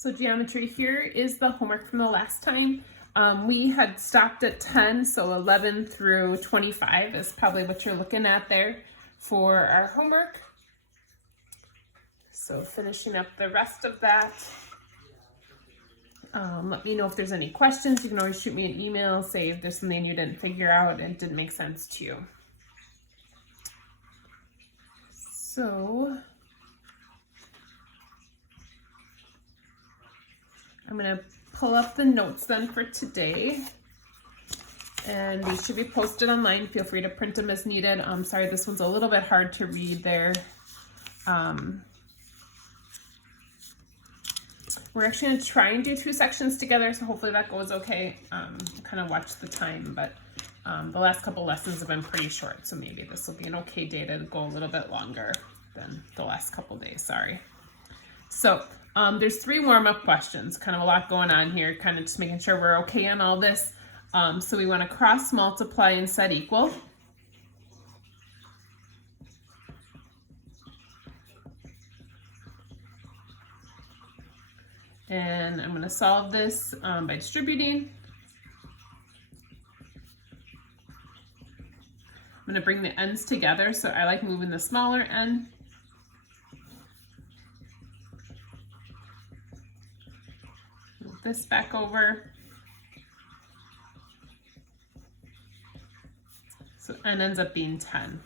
So geometry, here is the homework from the last time. We had stopped at 10, so 11 through 25 is probably what you're looking at there for our homework. So finishing up the rest of that. Let me know if there's any questions. You can always shoot me an email, say if there's something you didn't figure out and didn't make sense to you. So I'm going to pull up the notes then for today, and these should be posted online. Feel free to print them as needed. I'm sorry, this one's a little bit hard to read there. We're actually going to try and do 2 sections together, so hopefully that goes okay. Kind of watch the time, but the last couple lessons have been pretty short, so maybe this will be an okay day to go a little bit longer than the last couple days, sorry. So there's 3 warm-up questions, kind of a lot going on here, kind of just making sure we're okay on all this. So we want to cross multiply and set equal. And I'm going to solve this by distributing. I'm going to bring the ends together, so I like moving the smaller end. Move this back over. So n ends up being 10.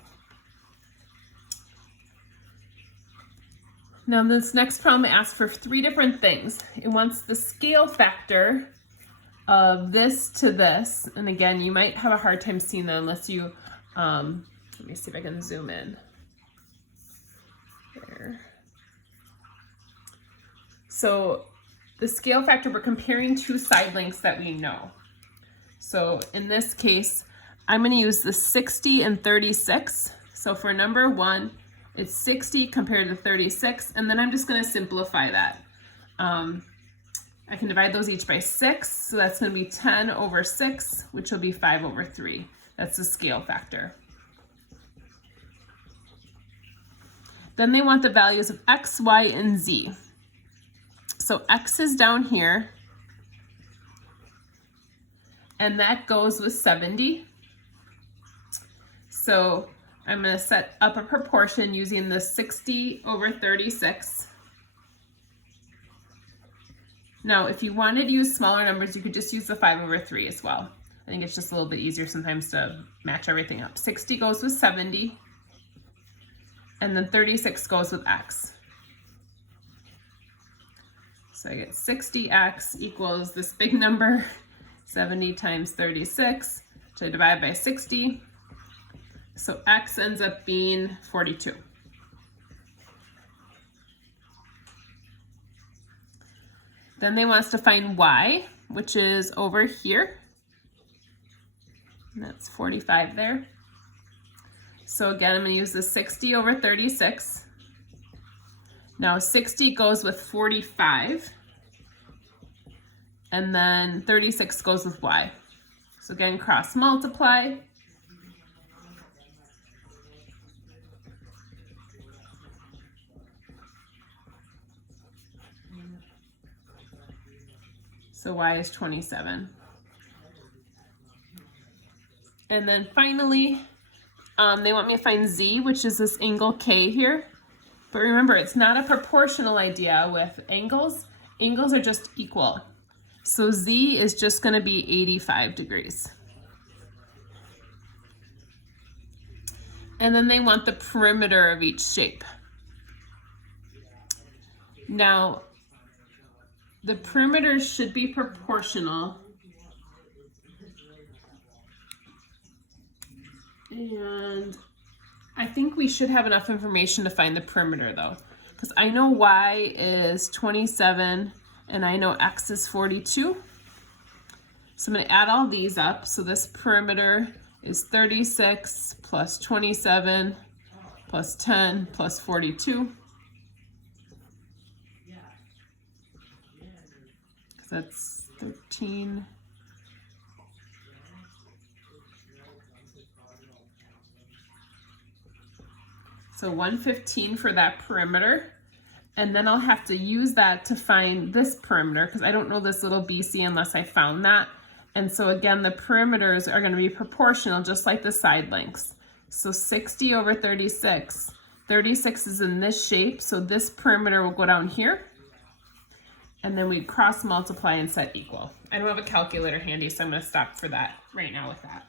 Now this next problem asks for 3 different things. It wants the scale factor of this to this. And again, you might have a hard time seeing that unless you, let me see if I can zoom in. There. So the scale factor, we're comparing 2 side lengths that we know. So in this case, I'm going to use the 60 and 36. So for number 1, it's 60 compared to 36, and then I'm just going to simplify that. I can divide those each by 6, so that's going to be 10 over 6, which will be 5 over 3. That's the scale factor. Then they want the values of x, y, and z. So x is down here, and that goes with 70. So I'm going to set up a proportion using the 60 over 36. Now, if you wanted to use smaller numbers, you could just use the 5 over 3 as well. I think it's just a little bit easier sometimes to match everything up. 60 goes with 70, and then 36 goes with x. So I get 60x equals this big number, 70 times 36, which I divide by 60. So x ends up being 42. Then they want us to find y, which is over here. And that's 45 there. So again, I'm going to use the 60 over 36. Now 60 goes with 45. And then 36 goes with y. So again, cross multiply. So y is 27. And then finally, they want me to find z, which is this angle k here. But remember, it's not a proportional idea with angles. Angles are just equal. So z is just going to be 85 degrees. And then they want the perimeter of each shape. Now, the perimeter should be proportional. And I think we should have enough information to find the perimeter though, because I know y is 27 and I know x is 42. So I'm going to add all these up. So this perimeter is 36 plus 27 plus 10 plus 42. That's 13. So 115 for that perimeter. And then I'll have to use that to find this perimeter because I don't know this little BC unless I found that. And so again, the perimeters are going to be proportional just like the side lengths. So 60 over 36. 36 is in this shape, so this perimeter will go down here. And then we cross multiply and set equal. I don't have a calculator handy, so I'm going to stop for that right now with that.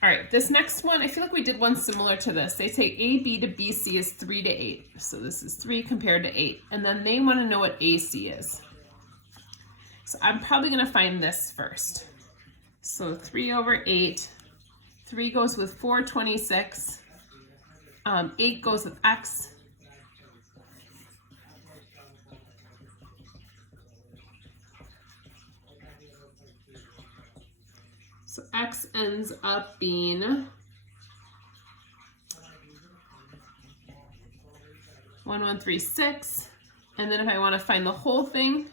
All right, this next one, I feel like we did one similar to this. They say AB to BC is 3 to 8. So this is 3 compared to 8. And then they want to know what AC is. So I'm probably going to find this first. So 3 over 8. 3 goes with 426. 8 goes with X. So X ends up being 1136. And then if I want to find the whole thing,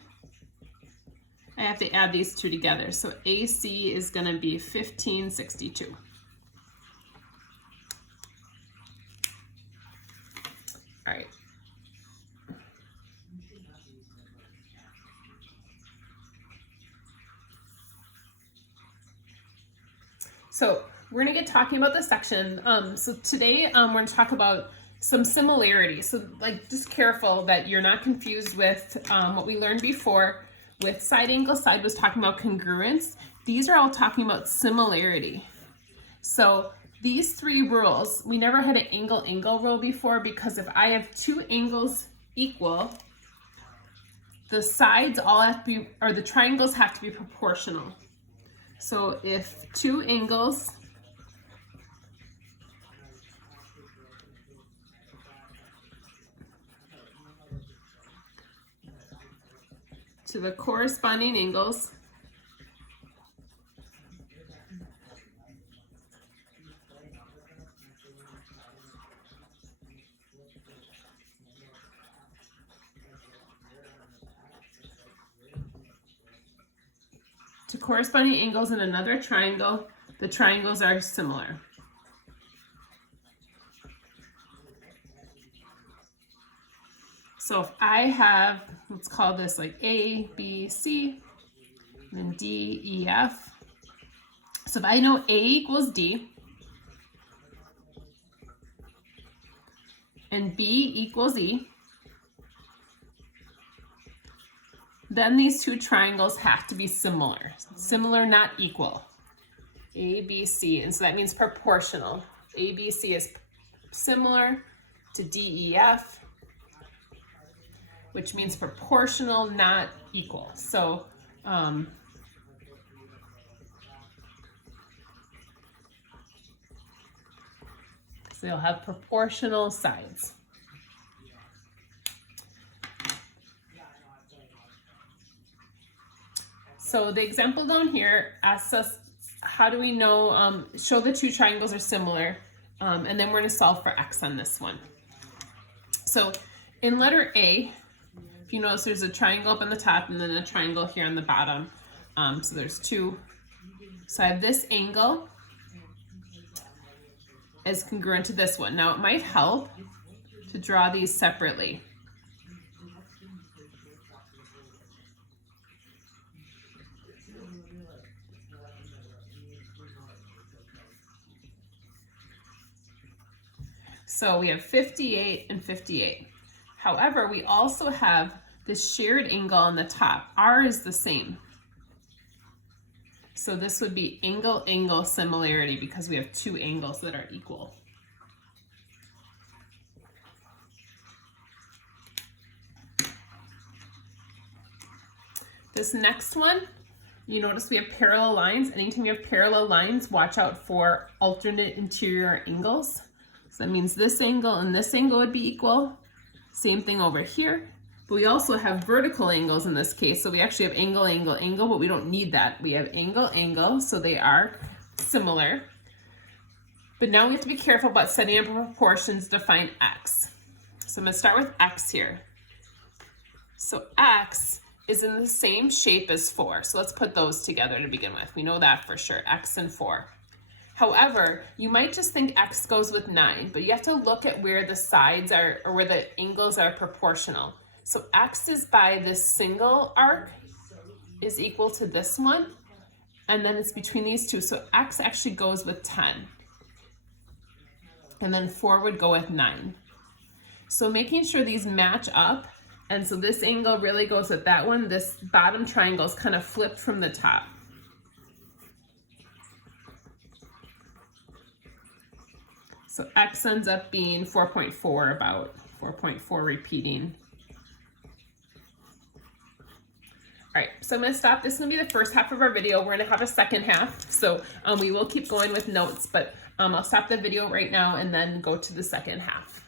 I have to add these two together. So AC is going to be 1562. All right. So we're going to get talking about this section. So today we're going to talk about some similarities. So like just careful that you're not confused with what we learned before with side angle. Side was talking about congruence. These are all talking about similarity. So these three rules, we never had an angle rule before because if I have two angles equal, the sides all have to be, or the triangles have to be proportional. So if two angles to the corresponding angles in another triangle, the triangles are similar. So if I have, let's call this like A, B, C, and then D, E, F. So if I know A equals D, and B equals E, then these two triangles have to be similar. Similar, not equal. A, B, C, and so that means proportional. A, B, C is similar to D, E, F, which means proportional, not equal. So, so you'll have proportional sides. So the example down here asks us, how do we know, show the two triangles are similar, and then we're going to solve for X on this one. So in letter A, if you notice there's a triangle up on the top and then a triangle here on the bottom. So there's two. So I have this angle is congruent to this one. Now it might help to draw these separately. So we have 58 and 58. However, we also have this shared angle on the top. R is the same. So this would be angle-angle similarity because we have two angles that are equal. This next one, you notice we have parallel lines. Anytime you have parallel lines, watch out for alternate interior angles. So that means this angle and this angle would be equal. Same thing over here. But we also have vertical angles in this case. So we actually have angle, angle, angle, but we don't need that. We have angle, angle, so they are similar. But now we have to be careful about setting up proportions to find X. So I'm gonna start with X here. So X is in the same shape as 4. So let's put those together to begin with. We know that for sure, X and 4. However, you might just think x goes with 9, but you have to look at where the sides are, or where the angles are proportional. So x is by this single arc is equal to this one, and then it's between these two. So x actually goes with 10. And then 4 would go with 9. So making sure these match up, and so this angle really goes with that one. This bottom triangle is kind of flipped from the top. So x ends up being 4.4, about 4.4 repeating. All right, so I'm gonna stop. This is gonna be the first half of our video. We're gonna have a second half. So we will keep going with notes, but I'll stop the video right now and then go to the second half.